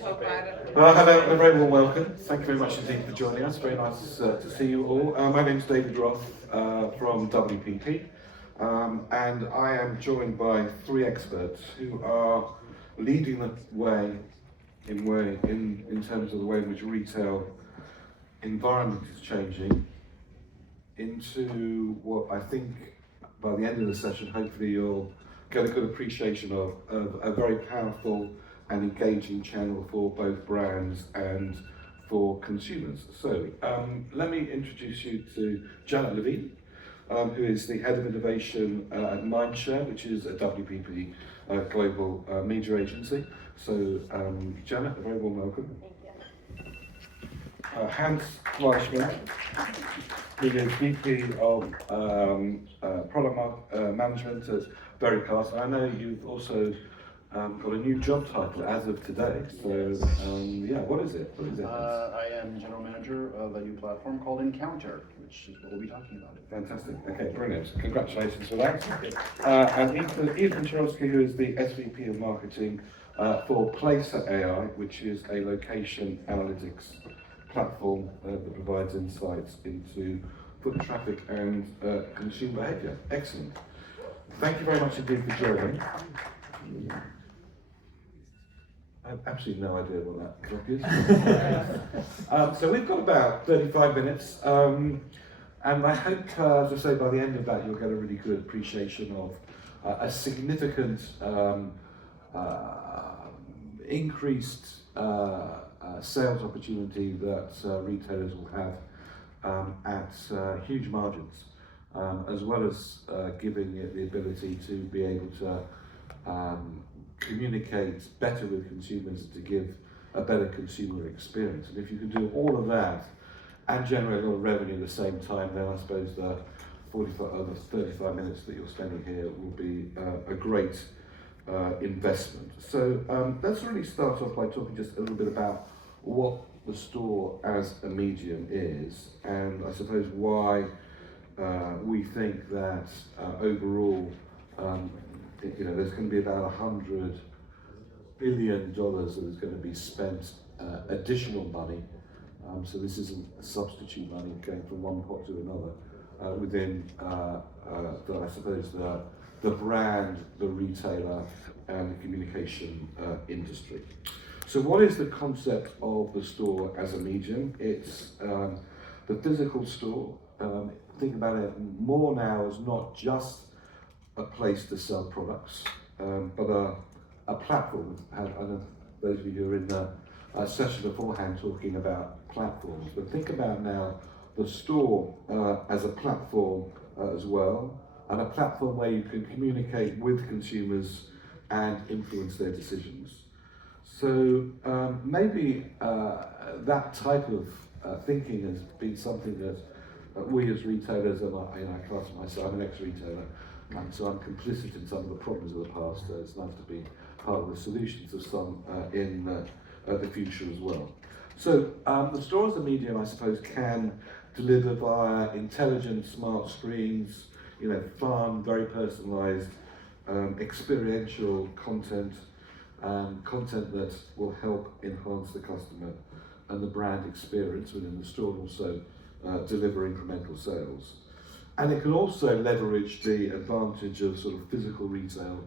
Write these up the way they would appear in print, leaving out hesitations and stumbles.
Hello, a very warm welcome. Thank you very much indeed for joining us. Very nice to see you all. My name is David Roth from WPP, and I am joined by three experts who are leading the way in terms of the way in which retail environment is changing into what I think by the end of the session, hopefully you'll get a good appreciation of a very powerful and engaging channel for both brands and for consumers. So let me introduce you to Janet Levine, who is the Head of Innovation at Mindshare, which is a WPP global media agency. So Janet, a very warm welcome. Hans Fleischmann, who is VP of Product Management at Vericast. I know you've also got a new job title as of today. So yeah, what is it? I am General Manager of a new platform called nCountR, which is what we'll be talking about. Fantastic. Okay, brilliant. Congratulations for that. And Ethan Charlesky, who is the SVP of Marketing for Placer AI, which is a location analytics platform that provides insights into foot traffic and consumer behaviour. Excellent. Thank you very much indeed for joining. I have absolutely no idea what that clock is. So we've got about 35 minutes, and I hope, as I say, by the end of that you'll get a really good appreciation of a significant increased sales opportunity that retailers will have at huge margins, as well as giving it the ability to be able to communicate better with consumers, to give a better consumer experience. And if you can do all of that and generate a lot of revenue at the same time, then I suppose the 35 minutes that you're spending here will be a great investment. So let's really start off by talking just a little bit about what the store as a medium is, and I suppose why we think that overall there's going to be about $100 billion that is going to be spent additional money. So this isn't substitute money going from one pot to another within I suppose the brand, the retailer, and the communication industry. So what is the concept of the store as a medium? It's the physical store. Think about it more now as not just a place to sell products, but a platform. I know those of you who are in the session beforehand talking about platforms, but think about now the store as a platform as well, and a platform where you can communicate with consumers and influence their decisions. So maybe that type of thinking has been something that we as retailers, and I class myself, I'm an ex-retailer, and so I'm complicit in some of the problems of the past. It's nice to be part of the solutions of some in the future as well. So the store as a medium, I suppose, can deliver via intelligent, smart screens, fun, very personalised, experiential content, content that will help enhance the customer and the brand experience within the store, and also deliver incremental sales. And it can also leverage the advantage of sort of physical retail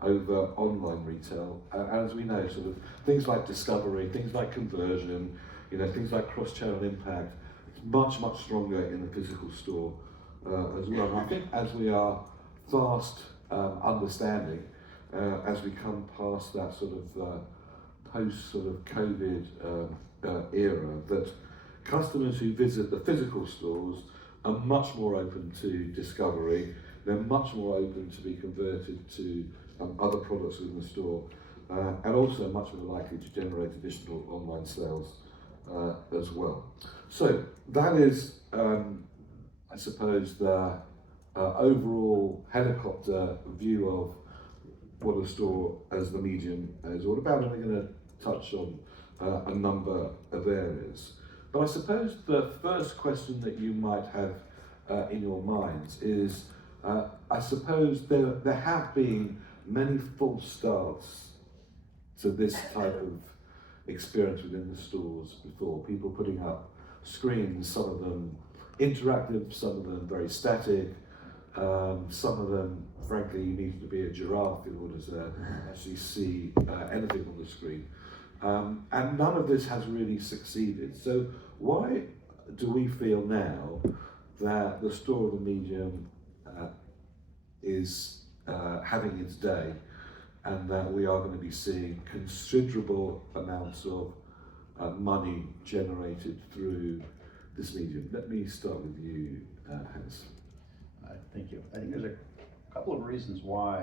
over online retail. And as we know, sort of things like discovery, things like conversion, things like cross-channel impact, it's much, much stronger in the physical store as well. And I think as we are fast understanding, as we come past that sort of post sort of COVID era, that customers who visit the physical stores are much more open to discovery. They're much more open to be converted to other products within the store, and also much more likely to generate additional online sales as well. So that is, I suppose, the overall helicopter view of what a store as the medium is all about, and we're going to touch on a number of areas. But I suppose the first question that you might have in your minds is, I suppose there have been many false starts to this type of experience within the stores before. People putting up screens, some of them interactive, some of them very static, some of them, frankly, you need to be a giraffe in order to actually see anything on the screen. And none of this has really succeeded. So why do we feel now that the store of the medium is having its day, and that we are going to be seeing considerable amounts of money generated through this medium? Let me start with you, Hans. Thank you. I think there's a couple of reasons why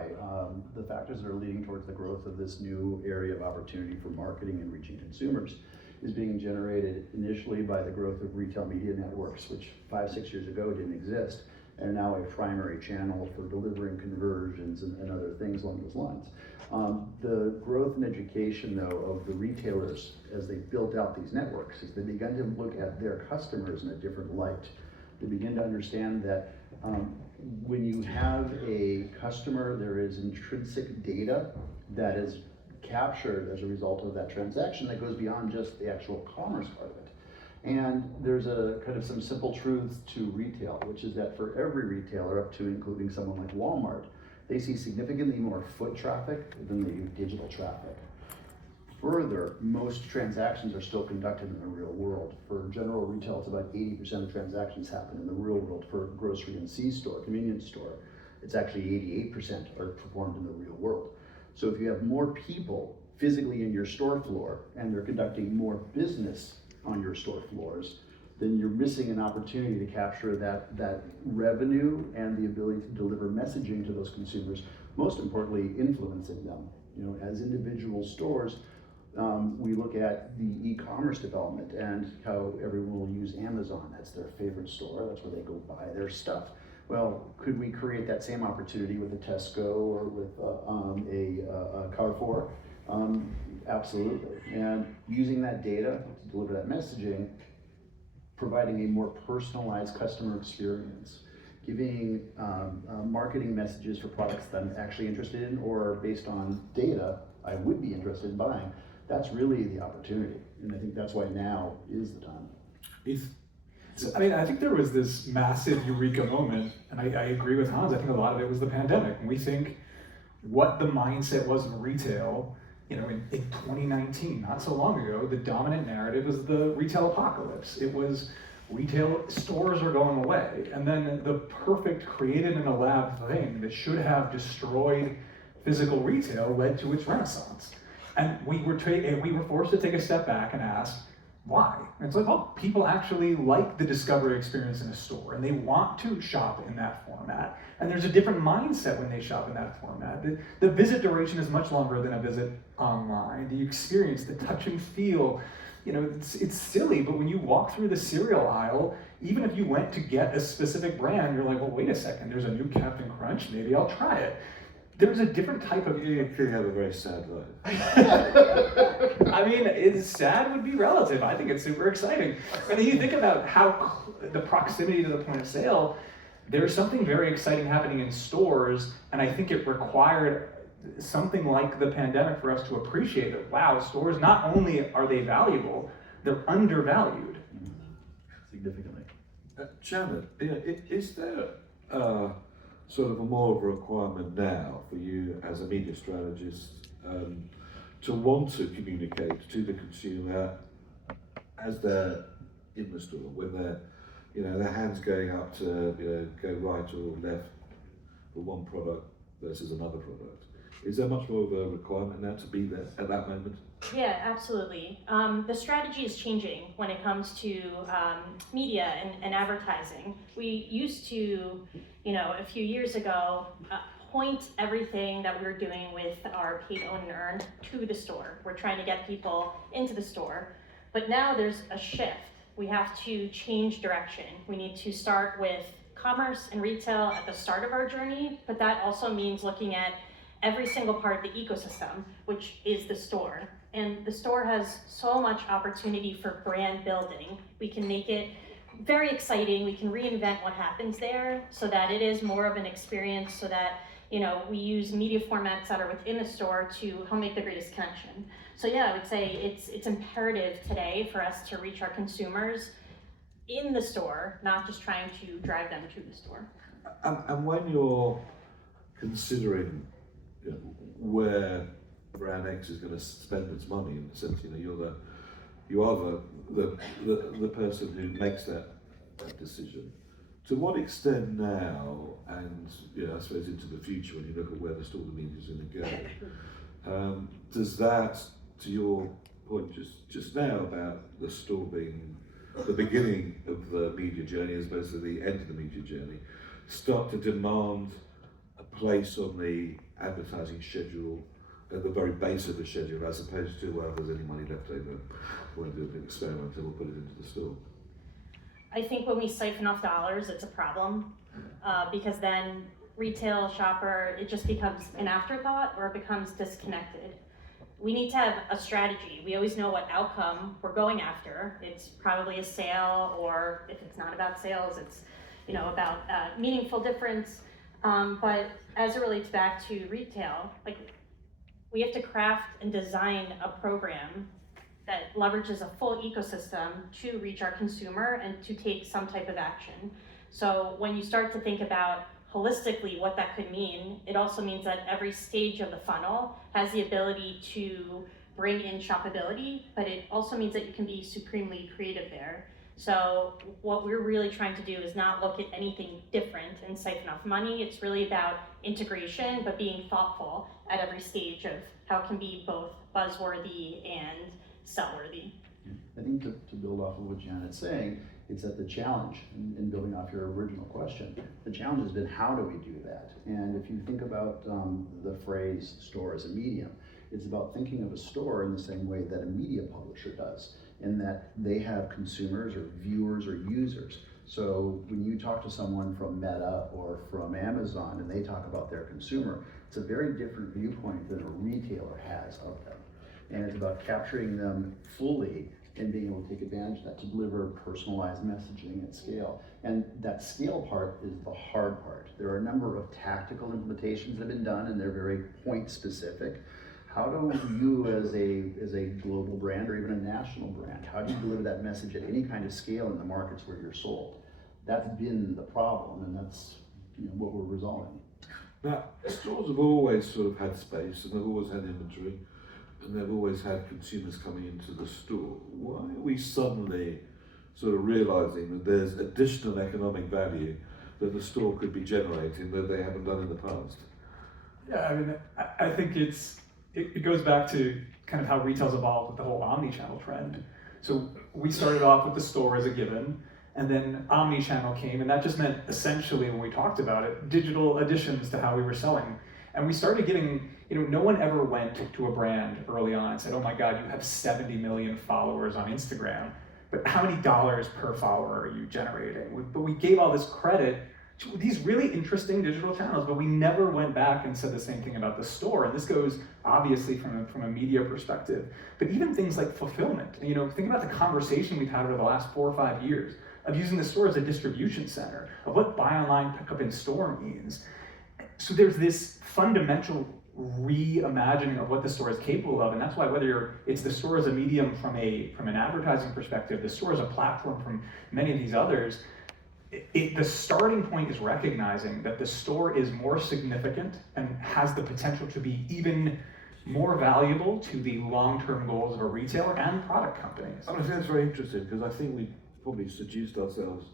the factors that are leading towards the growth of this new area of opportunity for marketing and reaching consumers is being generated initially by the growth of retail media networks, which 5-6 years ago didn't exist, and are now a primary channel for delivering conversions and other things along those lines. The growth and education, though, of the retailers as they built out these networks, as they began to look at their customers in a different light, they begin to understand that when you have a customer, there is intrinsic data that is captured as a result of that transaction that goes beyond just the actual commerce part of it. And there's a kind of some simple truths to retail, which is that for every retailer, up to including someone like Walmart, they see significantly more foot traffic than they do digital traffic. Further, most transactions are still conducted in the real world. For general retail, it's about 80% of transactions happen in the real world. For grocery and C-store, convenience store, it's actually 88% are performed in the real world. So if you have more people physically in your store floor and they're conducting more business on your store floors, then you're missing an opportunity to capture that revenue and the ability to deliver messaging to those consumers, most importantly, influencing them. You know, as individual stores, we look at the e-commerce development and how everyone will use Amazon. That's their favorite store. That's where they go buy their stuff. Well, could we create that same opportunity with a Tesco or with a Carrefour? Absolutely. And using that data to deliver that messaging, providing a more personalized customer experience, giving marketing messages for products that I'm actually interested in or based on data I would be interested in buying. That's really the opportunity, and I think that's why now is the time. I mean, I think there was this massive eureka moment, and I agree with Hans. I think a lot of it was the pandemic. And we think what the mindset was in retail, you know, in 2019, not so long ago, the dominant narrative was the retail apocalypse. It was retail stores are going away. And then the perfect created in a lab thing that should have destroyed physical retail led to its renaissance. And we were forced to take a step back and ask, why? And it's like, well, people actually like the discovery experience in a store and they want to shop in that format. And there's a different mindset when they shop in that format. The visit duration is much longer than a visit online. The experience, the touch and feel, you know, it's silly, but when you walk through the cereal aisle, even if you went to get a specific brand, you're like, well, wait a second, there's a new Captain Crunch, maybe I'll try it. There's a different type of... You clearly have a very sad life. I mean, sad would be relative. I think it's super exciting. And then you think about how the proximity to the point of sale, there's something very exciting happening in stores, and I think it required something like the pandemic for us to appreciate that, wow, stores, not only are they valuable, they're undervalued. Significantly. Janet, is there sort of more of a requirement now for you as a media strategist to want to communicate to the consumer as they're in the store, when they're, you know, their hands going up to, you know, go right or left for one product versus another product? Is there much more of a requirement now to be there at that moment? Yeah, absolutely. The strategy is changing when it comes to media and advertising. We used to, you know, a few years ago, point everything that we were doing with our paid owned and earned to the store. We're trying to get people into the store. But now there's a shift. We have to change direction. We need to start with commerce and retail at the start of our journey, but that also means looking at every single part of the ecosystem, which is the store. And the store has so much opportunity for brand building. We can make it very exciting. We can reinvent what happens there so that it is more of an experience, so that, you know, we use media formats that are within the store to help make the greatest connection. So yeah, I would say it's imperative today for us to reach our consumers in the store, not just trying to drive them to the store. And when you're considering, you know, where brand X is going to spend its money, in the sense, you know, you are the person who makes that decision. To what extent now, and you know, I suppose into the future, when you look at where the store media is going to go, does that, to your point just now about the store being the beginning of the media journey as opposed to the end of the media journey, start to demand a place on the advertising schedule at the very base of the schedule, as opposed to, well, if there's any money left over, we'll do an experiment and we'll put it into the store? I think when we siphon off dollars, it's a problem, because then retail shopper, it just becomes an afterthought or it becomes disconnected. We need to have a strategy. We always know what outcome we're going after. It's probably a sale, or if it's not about sales, it's, you know, about meaningful difference. But as it relates back to retail, like, we have to craft and design a program that leverages a full ecosystem to reach our consumer and to take some type of action. So when you start to think about holistically what that could mean, it also means that every stage of the funnel has the ability to bring in shoppability, but it also means that you can be supremely creative there. So what we're really trying to do is not look at anything different and siphon off money. It's really about integration, but being thoughtful at every stage of how it can be both buzzworthy and sell-worthy. I think to build off of what Janet's saying, it's that the challenge, in building off your original question, the challenge has been, how do we do that? And if you think about the phrase store as a medium, it's about thinking of a store in the same way that a media publisher does, in that they have consumers or viewers or users. So when you talk to someone from Meta or from Amazon and they talk about their consumer, it's a very different viewpoint than a retailer has of them. And it's about capturing them fully and being able to take advantage of that to deliver personalized messaging at scale. And that scale part is the hard part. There are a number of tactical implementations that have been done, and they're very point specific. How do you, as a global brand or even a national brand, how do you deliver that message at any kind of scale in the markets where you're sold? That's been the problem, and that's, you know, what we're resolving. Now, stores have always sort of had space, and they've always had inventory, and they've always had consumers coming into the store. Why are we suddenly sort of realizing that there's additional economic value that the store could be generating that they haven't done in the past? Yeah, I mean, I think it goes back to kind of how retail's evolved with the whole omni-channel trend. So we started off with the store as a given, and then omni-channel came, and that just meant, essentially, when we talked about it, digital additions to how we were selling. And we started getting, you know, no one ever went to a brand early on and said, oh my God, you have 70 million followers on Instagram, but how many dollars per follower are you generating? But we gave all this credit to these really interesting digital channels, but we never went back and said the same thing about the store. And this goes obviously from a media perspective, but even things like fulfillment. You know, think about the conversation we've had over the last 4 or 5 years of using the store as a distribution center, of what buy online, pick up in store means. So there's this fundamental reimagining of what the store is capable of, and that's why whether it's the store as a medium from an advertising perspective, the store as a platform from many of these others, the starting point is recognizing that the store is more significant and has the potential to be even more valuable to the long-term goals of a retailer and product companies. And I think that's very interesting, because I think we probably seduced ourselves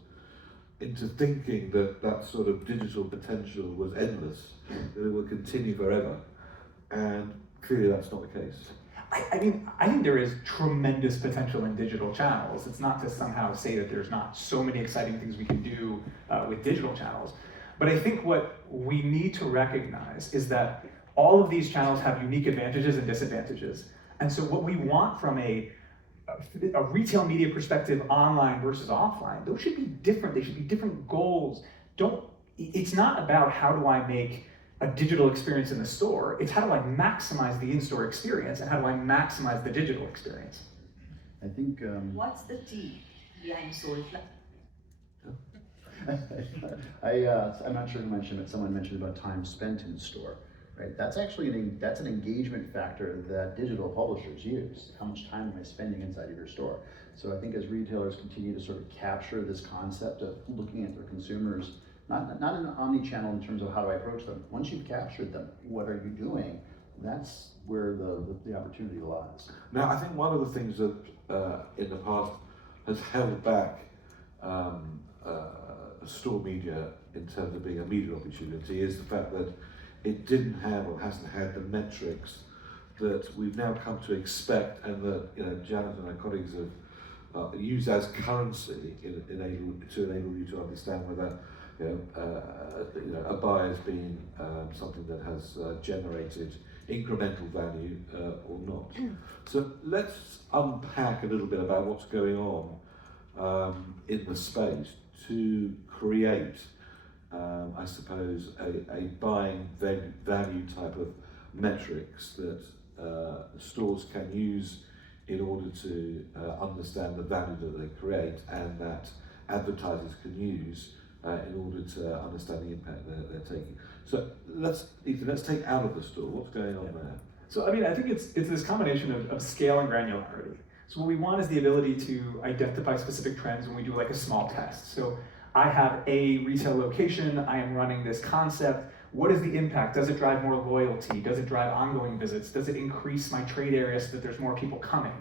into thinking that that sort of digital potential was endless, that it would continue forever, and clearly that's not the case. I mean, I think there is tremendous potential in digital channels. It's not to somehow say that there's not so many exciting things we can do with digital channels, but I think what we need to recognize is that all of these channels have unique advantages and disadvantages. And so what we want from a retail media perspective, online versus offline, those should be different. They should be different goals. It's not about how do I make a digital experience in the store, it's how do I maximize the in-store experience and how do I maximize the digital experience. I think what's the T behind Soulfly? I'm not sure who mentioned it, someone mentioned about time spent in store. right? That's actually that's an engagement factor that digital publishers use. How much time am I spending inside of your store? So I think as retailers continue to sort of capture this concept of looking at their consumers, not in an omni-channel in terms of how do I approach them. Once you've captured them, what are you doing? That's where the opportunity lies. Now, I think one of the things that in the past has held back store media in terms of being a media opportunity is the fact that it didn't have or hasn't had the metrics that we've now come to expect, and that Janet and her colleagues have used as currency to enable you to understand whether a buy as being something that has generated incremental value or not. So let's unpack a little bit about what's going on in the space to create, I suppose, a buying value type of metrics that stores can use in order to understand the value that they create, and that advertisers can use in order to understand the impact they're taking. So Ethan, let's take out of the store, what's going on there? So I mean, I think it's this combination of scale and granularity. So what we want is the ability to identify specific trends when we do like a small test. So I have a retail location, I am running this concept. What is the impact? Does it drive more loyalty? Does it drive ongoing visits? Does it increase my trade area so that there's more people coming?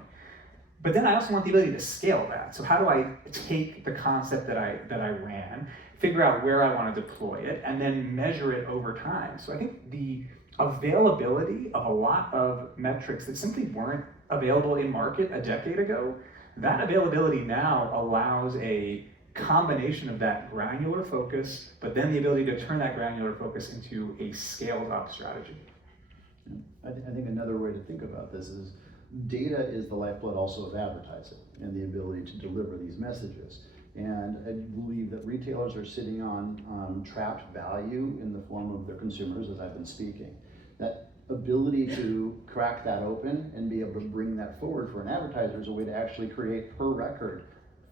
But then I also want the ability to scale that. So how do I take the concept that I ran, figure out where I want to deploy it, and then measure it over time? So I think the availability of a lot of metrics that simply weren't available in market a decade ago, that availability now allows a combination of that granular focus, but then the ability to turn that granular focus into a scaled up strategy. I think another way to think about this is data is the lifeblood also of advertising and the ability to deliver these messages. And I believe that retailers are sitting on trapped value in the form of their consumers, as I've been speaking. That ability to crack that open and be able to bring that forward for an advertiser is a way to actually create per record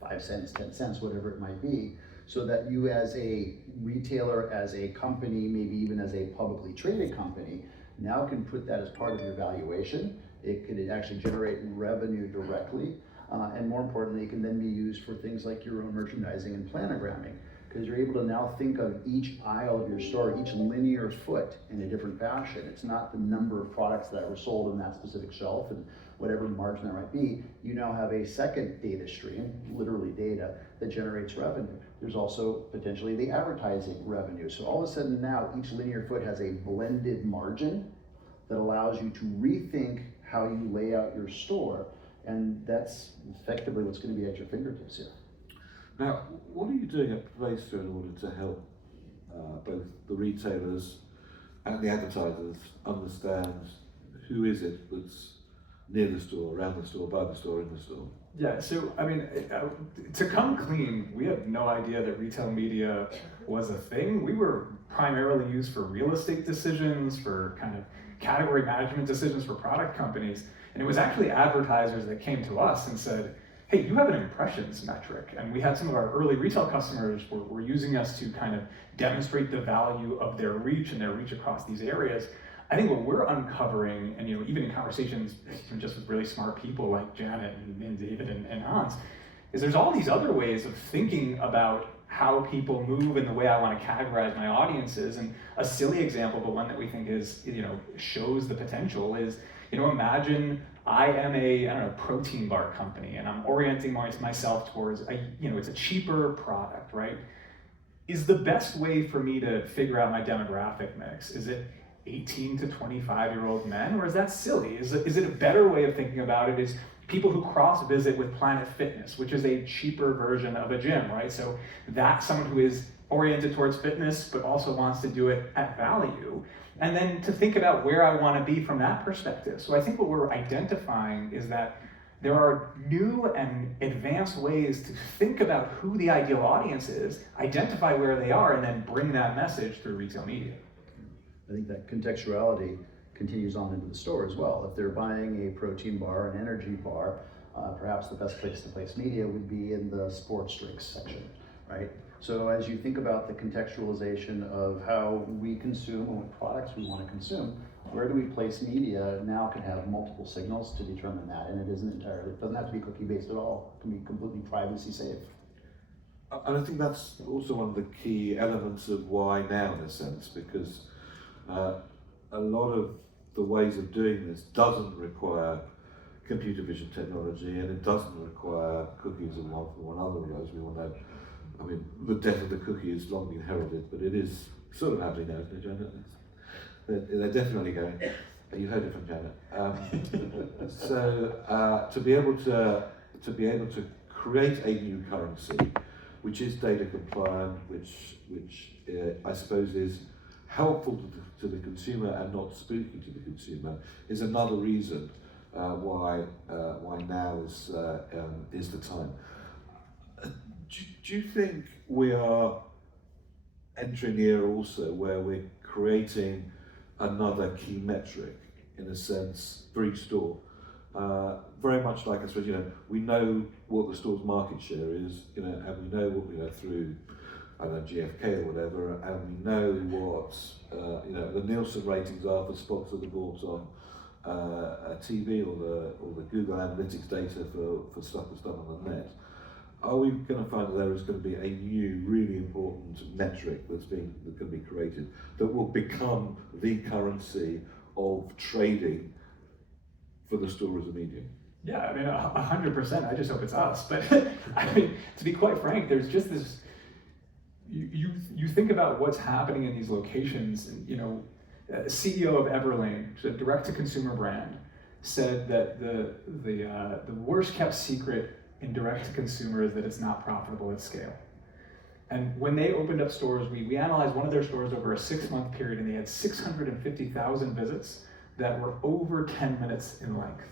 5 cents, 10 cents, whatever it might be, so that you as a retailer, as a company, maybe even as a publicly traded company, now can put that as part of your valuation. It could actually generate revenue directly, and more importantly, it can then be used for things like your own merchandising and planogramming, because you're able to now think of each aisle of your store, each linear foot in a different fashion. It's not the number of products that were sold on that specific shelf and whatever margin there might be. You now have a second data stream, literally data, that generates revenue. There's also potentially the advertising revenue. So all of a sudden now each linear foot has a blended margin that allows you to rethink how you lay out your store, and that's effectively what's going to be at your fingertips here. Now, what are you doing at Placer in order to help both the retailers and the advertisers understand who is it that's near the store, around the store, by the store, in the store? Yeah, so I mean, to come clean, we had no idea that retail media was a thing. We were primarily used for real estate decisions, for kind of category management decisions for product companies. And it was actually advertisers that came to us and said, hey, you have an impressions metric. And we had some of our early retail customers were using us to kind of demonstrate the value of their reach and their reach across these areas. I think what we're uncovering, and even in conversations just with really smart people like Janet and David and Hans, is there's all these other ways of thinking about how people move and the way I want to categorize my audiences. And a silly example, but one that we think is, shows the potential is, imagine I am a protein bar company and I'm orienting myself towards, it's a cheaper product, right? Is the best way for me to figure out my demographic mix, is it 18 to 25-year-old men, or is that silly? Is it a better way of thinking about it is people who cross-visit with Planet Fitness, which is a cheaper version of a gym, right? So that's someone who is oriented towards fitness, but also wants to do it at value. And then to think about where I want to be from that perspective. So I think what we're identifying is that there are new and advanced ways to think about who the ideal audience is, identify where they are, and then bring that message through retail media. I think that contextuality continues on into the store as well. If they're buying a protein bar, an energy bar, perhaps the best place to place media would be in the sports drinks section. right? So as you think about the contextualization of how we consume and what products we want to consume, where do we place media now can have multiple signals to determine that, and it doesn't have to be cookie based at all. It can be completely privacy safe. And I think that's also one of the key elements of why now, in a sense, because a lot of the ways of doing this doesn't require computer vision technology, and it doesn't require cookies and one other of those. We all know, I mean, the death of the cookie is long been heralded, but it is sort of happening now, isn't it, Janet? They're definitely going. You heard it from Janet. So to be able to create a new currency, which is data compliant, which I suppose is helpful to the consumer and not spooky to the consumer, is another reason why now is the time. Do you think we are entering the era also where we're creating another key metric, in a sense, for each store? Very much like, I suppose, we know what the store's market share is, and we know what, through, I don't know, GfK or whatever, and we know what, the Nielsen ratings are for spots that are bought on TV or the Google Analytics data for stuff that's done on the net. Are we going to find that there is going to be a new, really important metric that's going to be created that will become the currency of trading for the store as a medium? Yeah, I mean, 100%. I just hope it's us. But I mean, to be quite frank, there's just this. You think about what's happening in these locations, and CEO of Everlane, which is a direct-to-consumer brand, said that the worst kept secret in direct-to-consumer is that it's not profitable at scale. And when they opened up stores, we analyzed one of their stores over a 6-month period, and they had 650,000 visits that were over 10 minutes in length.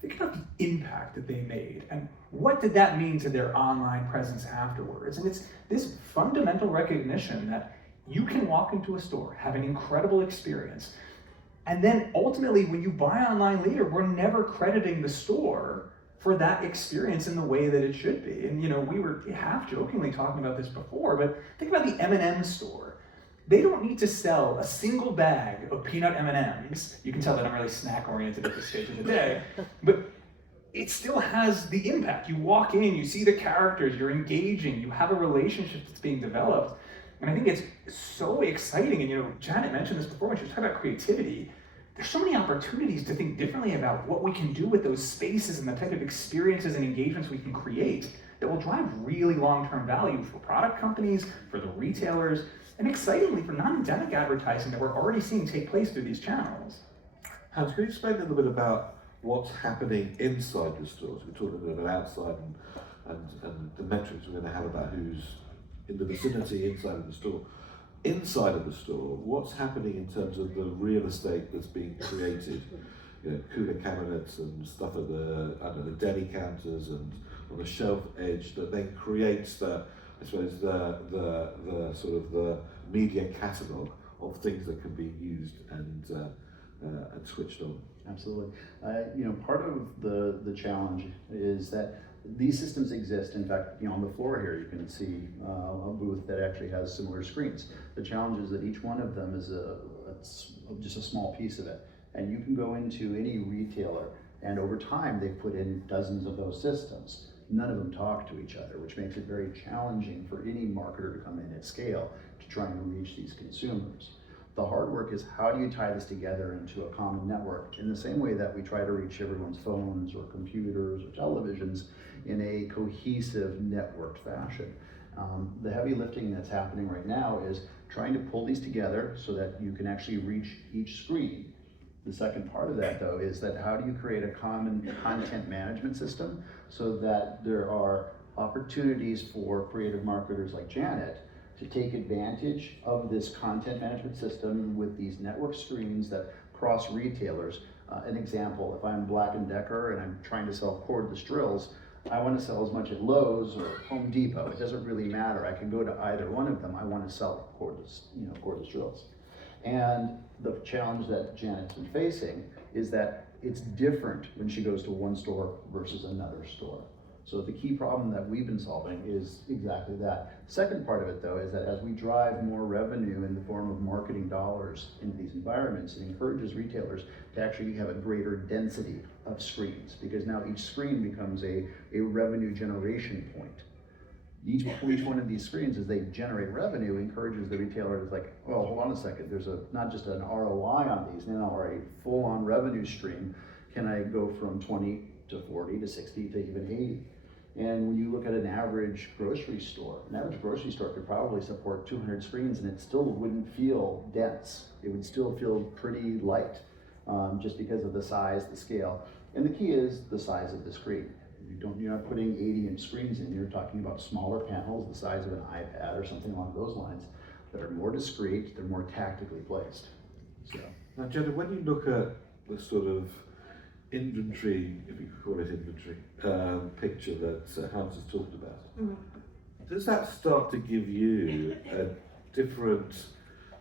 Think about the impact that they made, and what did that mean to their online presence afterwards? And it's this fundamental recognition that you can walk into a store, have an incredible experience, and then ultimately when you buy online later, we're never crediting the store for that experience in the way that it should be. And we were half jokingly talking about this before, but think about the M&M store. They don't need to sell a single bag of peanut M&Ms. You can tell that I'm really snack oriented at this stage of the day, but it still has the impact. You walk in, you see the characters, you're engaging, you have a relationship that's being developed. And I think it's so exciting. And Janet mentioned this before when she was talking about creativity. There's so many opportunities to think differently about what we can do with those spaces and the type of experiences and engagements we can create that will drive really long-term value for product companies, for the retailers, and excitingly for non-endemic advertising that we're already seeing take place through these channels. Hans, can you explain a little bit about what's happening inside the stores? We're talking a little bit about outside and the metrics we're going to have about who's in the vicinity inside of the store. Inside of the store, what's happening in terms of the real estate that's being created? Cooler cabinets and stuff at the deli counters and on the shelf edge that then creates the sort of the media catalogue of things that can be used and switched on. Absolutely. Part of the challenge is that these systems exist. In fact, on the floor here, you can see a booth that actually has similar screens. The challenge is that each one of them is just a small piece of it. And you can go into any retailer, and over time, they've put in dozens of those systems. None of them talk to each other, which makes it very challenging for any marketer to come in at scale to try and reach these consumers. The hard work is, how do you tie this together into a common network in the same way that we try to reach everyone's phones or computers or televisions in a cohesive networked fashion. The heavy lifting that's happening right now is trying to pull these together so that you can actually reach each screen. The second part of that, though, is that how do you create a common content management system so that there are opportunities for creative marketers like Janet to take advantage of this content management system with these network screens that cross retailers. An example, if I'm Black & Decker and I'm trying to sell cordless drills, I want to sell as much at Lowe's or Home Depot. It doesn't really matter. I can go to either one of them. I want to sell cordless drills. And the challenge that Janet's been facing is that it's different when she goes to one store versus another store. So the key problem that we've been solving is exactly that. Second part of it though is that as we drive more revenue in the form of marketing dollars into these environments, it encourages retailers to actually have a greater density of screens, because now each screen becomes a revenue generation point. Each one of these screens, as they generate revenue, encourages the retailer to like, well, hold on a second, there's not just an ROI on these, now or a full-on revenue stream. Can I go from 20 to 40 to 60 to even 80? And when you look at an average grocery store could probably support 200 screens and it still wouldn't feel dense. It would still feel pretty light, just because of the size, the scale. And the key is the size of the screen. You're not putting 80-inch screens in, you're talking about smaller panels the size of an iPad or something along those lines that are more discreet, they're more tactically placed. So. Now, Jenna, when you look at the sort of inventory, if you could call it inventory, picture that Hans has talked about, does that start to give you a different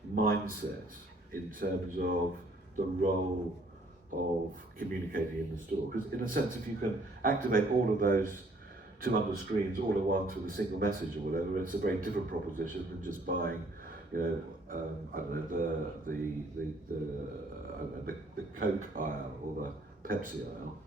mindset in terms of the role of communicating in the store? Because in a sense, if you can activate all of those 200 screens all at once with a single message or whatever, it's a very different proposition than just buying, you know, I don't know, the Coke aisle or the Pepsi aisle.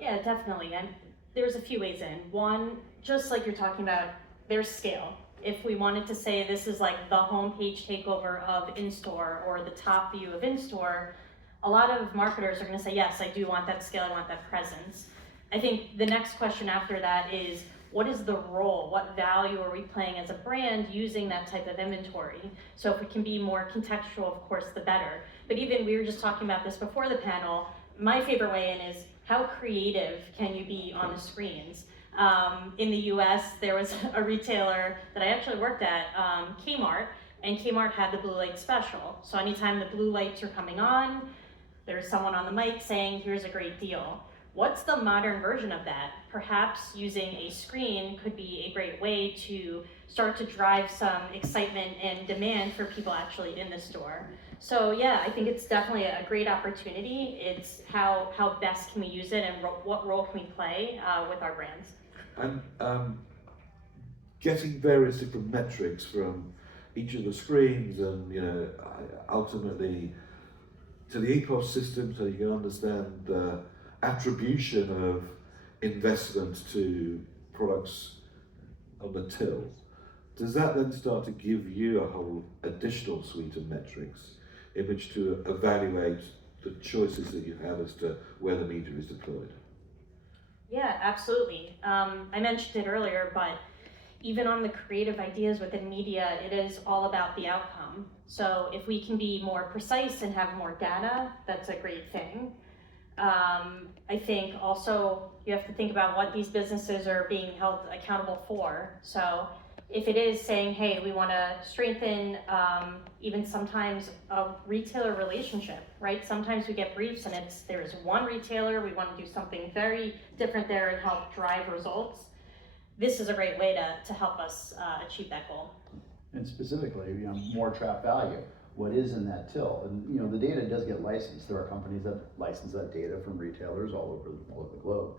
Yeah, definitely. And there's a few ways in. One, just like you're talking about, there's scale. If we wanted to say this is like the homepage takeover of in-store or the top view of in-store, a lot of marketers are going to say, yes, I do want that scale, I want that presence. I think the next question after that is, what is the role? What value are we playing as a brand using that type of inventory? So if it can be more contextual, of course, the better. But even, we were just talking about this before the panel, my favorite way in is, how creative can you be on the screens? In the US, there was a retailer that I actually worked at, Kmart, and Kmart had the blue light special. So anytime the blue lights are coming on, there's someone on the mic saying, here's a great deal. What's the modern version of that? Perhaps using a screen could be a great way to start to drive some excitement and demand for people actually in the store. So yeah, I think it's definitely a great opportunity. It's how best can we use it and what role can we play with our brands. And getting various different metrics from each of the screens and, you know, ultimately to the ecosystem, so you can understand the attribution of investment to products on the till. Does that then start to give you a whole additional suite of metrics in which to evaluate the choices that you have as to where the media is deployed? Yeah, absolutely. I mentioned it earlier, but even on the creative ideas within media, it is all about the outcome. So if we can be more precise and have more data, that's a great thing. I think also you have to think about what these businesses are being held accountable for. So if it is saying, hey, we want to strengthen even sometimes a retailer relationship, right? Sometimes we get briefs and there's one retailer, we want to do something very different there and help drive results. This is a great way to help us achieve that goal. And specifically, you know, more trap value. What is in that till? And you know, the data does get licensed. There are companies that license that data from retailers all over the globe.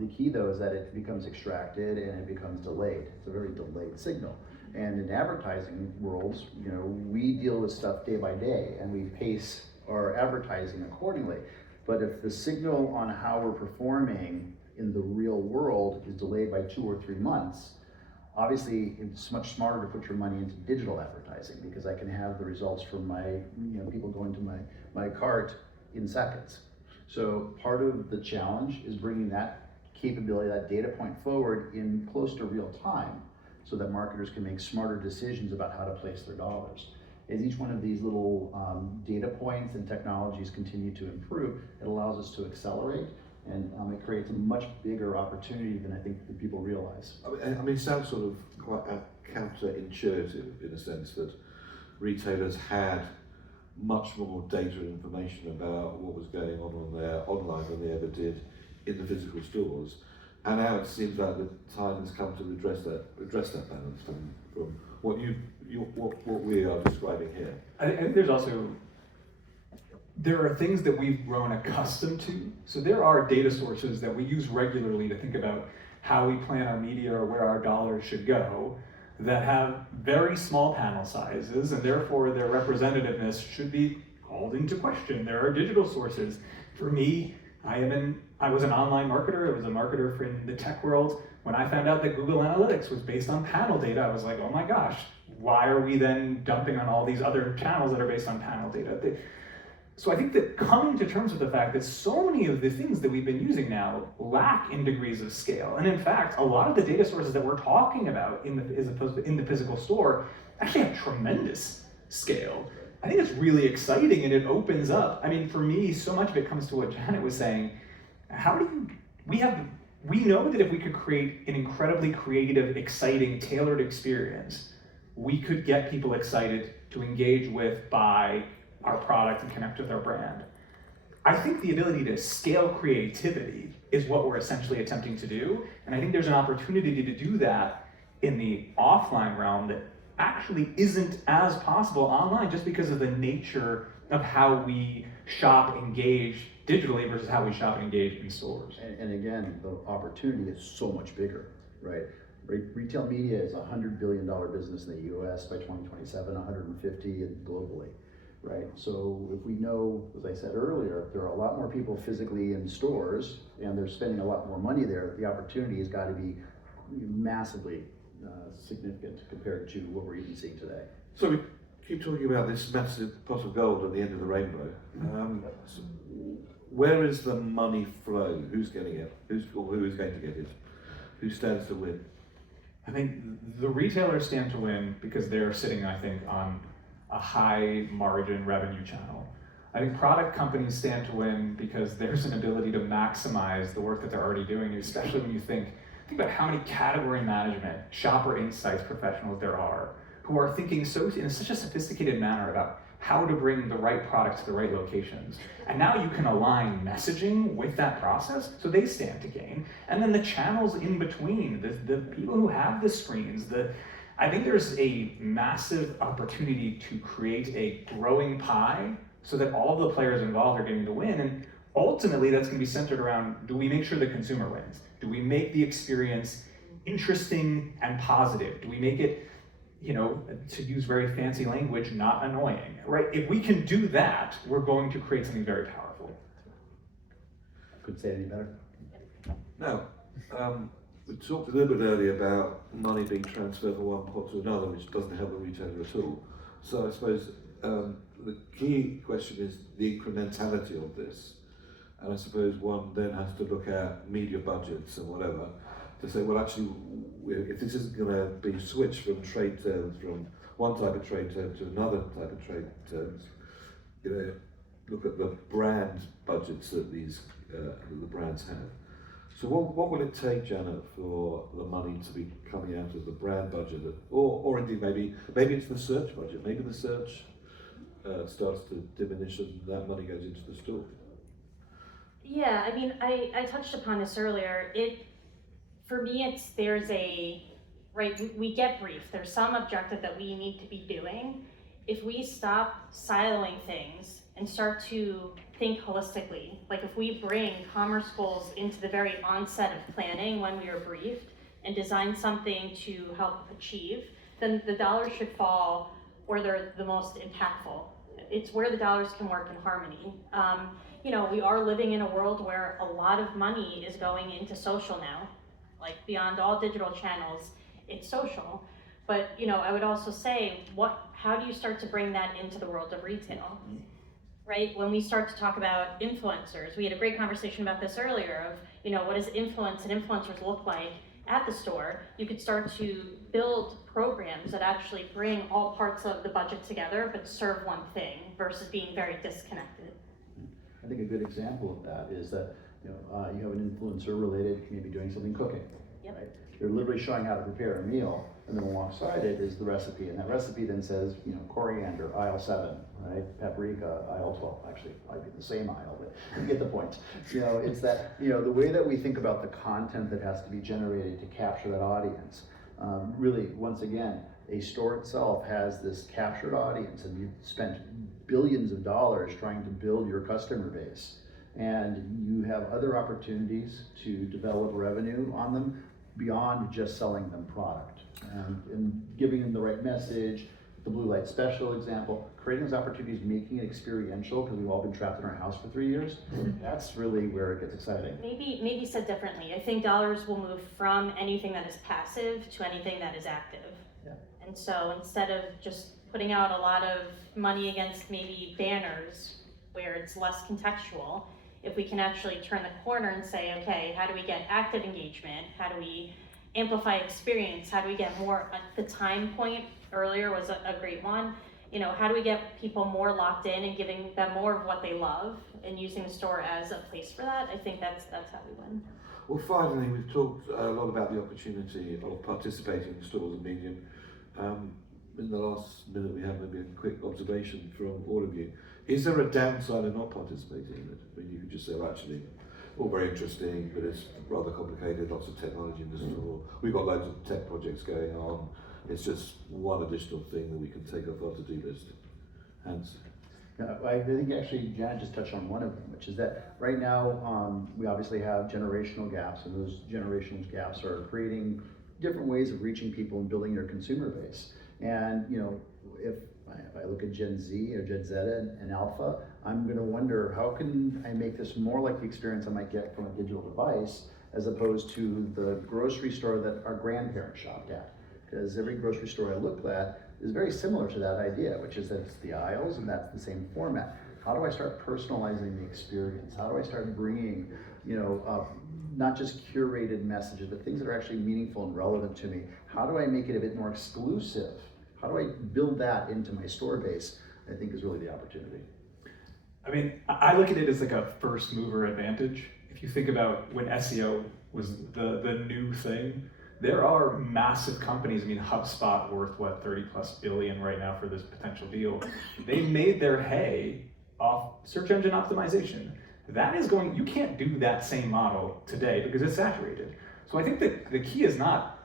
The key though is that it becomes extracted and it becomes delayed. It's a very delayed signal. And in advertising worlds, you know, we deal with stuff day by day and we pace our advertising accordingly. But if the signal on how we're performing in the real world is delayed by 2 or 3 months, obviously it's much smarter to put your money into digital advertising, because I can have the results from my, you know, people going to my cart in seconds. So part of the challenge is bringing that capability, that data point forward in close to real time, so that marketers can make smarter decisions about how to place their dollars. As each one of these little data points and technologies continue to improve, it allows us to accelerate, and it creates a much bigger opportunity than I think that people realize. I mean, it sounds sort of quite counterintuitive in a sense that retailers had much more data and information about what was going on their online than they ever did in the physical stores. And now it seems like the time has come to address that balance from what we are describing here. I think there's also there are things that we've grown accustomed to. So there are data sources that we use regularly to think about how we plan our media or where our dollars should go that have very small panel sizes, and therefore their representativeness should be called into question. There are digital sources. For me, I was an online marketer. I was a marketer in the tech world. When I found out that Google Analytics was based on panel data, I was like, oh my gosh, why are we then dumping on all these other channels that are based on panel data? So I think that coming to terms with the fact that so many of the things that we've been using now lack in degrees of scale. And in fact, a lot of the data sources that we're talking about in the physical store actually have tremendous scale. I think it's really exciting, and it opens up. I mean, for me, so much of it comes to what Janet was saying. We know that if we could create an incredibly creative, exciting, tailored experience, we could get people excited to engage with, buy our product, and connect with our brand. I think the ability to scale creativity is what we're essentially attempting to do, and I think there's an opportunity to do that in the offline realm that actually isn't as possible online, just because of the nature of how we shop, engage digitally versus how we shop and engage in stores. And again, the opportunity is so much bigger, right? Retail media is a $100 billion business in the US by 2027, 150 globally, right? So if we know, as I said earlier, there are a lot more people physically in stores and they're spending a lot more money there, the opportunity has got to be massively significant compared to what we're even seeing today. So we keep talking about this massive pot of gold at the end of the rainbow. So where is the money flow? Who's getting it? Who is going to get it? Who stands to win? I think the retailers stand to win because they're sitting, I think, on a high margin revenue channel. I think product companies stand to win because there's an ability to maximize the work that they're already doing, especially when you think about how many category management, shopper insights professionals there are who are thinking in such a sophisticated manner about how to bring the right product to the right locations. And now you can align messaging with that process, so they stand to gain. And then the channels in between, the people who have the screens, I think there's a massive opportunity to create a growing pie so that all of the players involved are getting to win. And ultimately, that's going to be centered around, do we make sure the consumer wins? Do we make the experience interesting and positive? Do we make it, to use very fancy language, not annoying, right? If we can do that, we're going to create something very powerful. Couldn't say it any better. Now, we talked a little bit earlier about money being transferred from one pot to another, which doesn't help the retailer at all. So I suppose the key question is the incrementality of this. And I suppose one then has to look at media budgets and whatever to say, well, actually, if this isn't going to be switched from trade terms, from one type of trade term to another type of trade terms, look at the brand budgets that the brands have. So what will it take, Janet, for the money to be coming out of the brand budget, or indeed maybe it's the search budget, maybe the search starts to diminish and that money goes into the store? Yeah, I mean, I touched upon this earlier. For me, we get briefed. There's some objective that we need to be doing. If we stop siloing things and start to think holistically, like if we bring commerce goals into the very onset of planning when we are briefed and design something to help achieve, then the dollars should fall where they're the most impactful. It's where the dollars can work in harmony. We are living in a world where a lot of money is going into social now. Like beyond all digital channels, it's social. But I would also say, how do you start to bring that into the world of retail? Right? When we start to talk about influencers, we had a great conversation about this earlier of, what does influence and influencers look like at the store? You could start to build programs that actually bring all parts of the budget together, but serve one thing versus being very disconnected. I think a good example of that is that you have an influencer related, maybe doing something cooking. Yep. Right? They're literally showing how to prepare a meal, and then alongside it is the recipe, and that recipe then says, coriander, aisle 7, right? Paprika, aisle 12. Actually, might be the same aisle, but you get the point. It's that, the way that we think about the content that has to be generated to capture that audience. Really, once again, a store itself has this captured audience, and you've spent billions of dollars trying to build your customer base. And you have other opportunities to develop revenue on them beyond just selling them product. And giving them the right message, the blue light special example, creating those opportunities, making it experiential, because we've all been trapped in our house for 3 years. That's really where it gets exciting. Maybe said differently, I think dollars will move from anything that is passive to anything that is active. Yeah. And so instead of just putting out a lot of money against maybe banners where it's less contextual, if we can actually turn the corner and say, okay, how do we get active engagement? How do we amplify experience? How do we get more, the time point earlier was a great one. You know, how do we get people more locked in and giving them more of what they love and using the store as a place for that? I think that's how we win. Well, finally, we've talked a lot about the opportunity of participating in stores and medium. In the last minute, we have maybe a quick observation from all of you. Is there a downside of not participating in it? I mean, you could just say, well, actually, all very interesting, but it's rather complicated, lots of technology in the store. We've got loads of tech projects going on. It's just one additional thing that we can take off our to-do list. Hans? Yeah, I think actually Janet just touched on one of them, which is that right now we obviously have generational gaps, and those generational gaps are creating different ways of reaching people and building their consumer base. And you know, if I look at Gen Z or Gen Z and Alpha, I'm going to wonder, how can I make this more like the experience I might get from a digital device, as opposed to the grocery store that our grandparents shopped at? Because every grocery store I looked at is very similar to that idea, which is that it's the aisles and that's the same format. How do I start personalizing the experience? How do I start bringing, you know, not just curated messages, but things that are actually meaningful and relevant to me? How do I make it a bit more exclusive? How do I build that into my store base? I think is really the opportunity. I mean, I look at it as like a first mover advantage. If you think about when SEO was the new thing, there are massive companies. I mean, HubSpot worth what, 30+ billion right now for this potential deal. They made their hay off search engine optimization. That is going, you can't do that same model today because it's saturated. So I think that the key is not,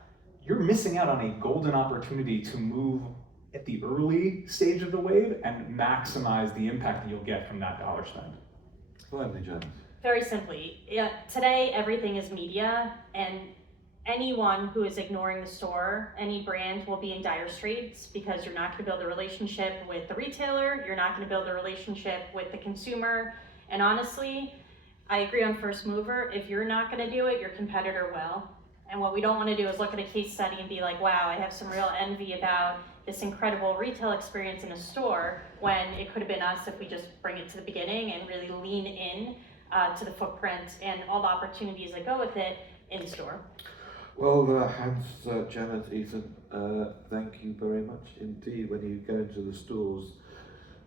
you're missing out on a golden opportunity to move at the early stage of the wave and maximize the impact that you'll get from that dollar spend. Finally, Janet. Very simply, today everything is media, and anyone who is ignoring the store, any brand, will be in dire straits because you're not going to build a relationship with the retailer, you're not going to build a relationship with the consumer, and honestly, I agree on first mover. If you're not going to do it, your competitor will. And what we don't want to do is look at a case study and be like, wow, I have some real envy about this incredible retail experience in a store, when it could have been us if we just bring it to the beginning and really lean in to the footprint and all the opportunities that go with it in store. Well, Hans, Janet, Ethan, thank you very much indeed. When you go into the stores,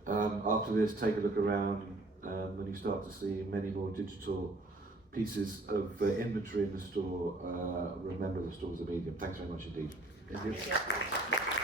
after this, take a look around. When you start to see many more digital pieces of inventory in the store, remember the store is a medium. Thanks very much indeed. Thank you. Thank you.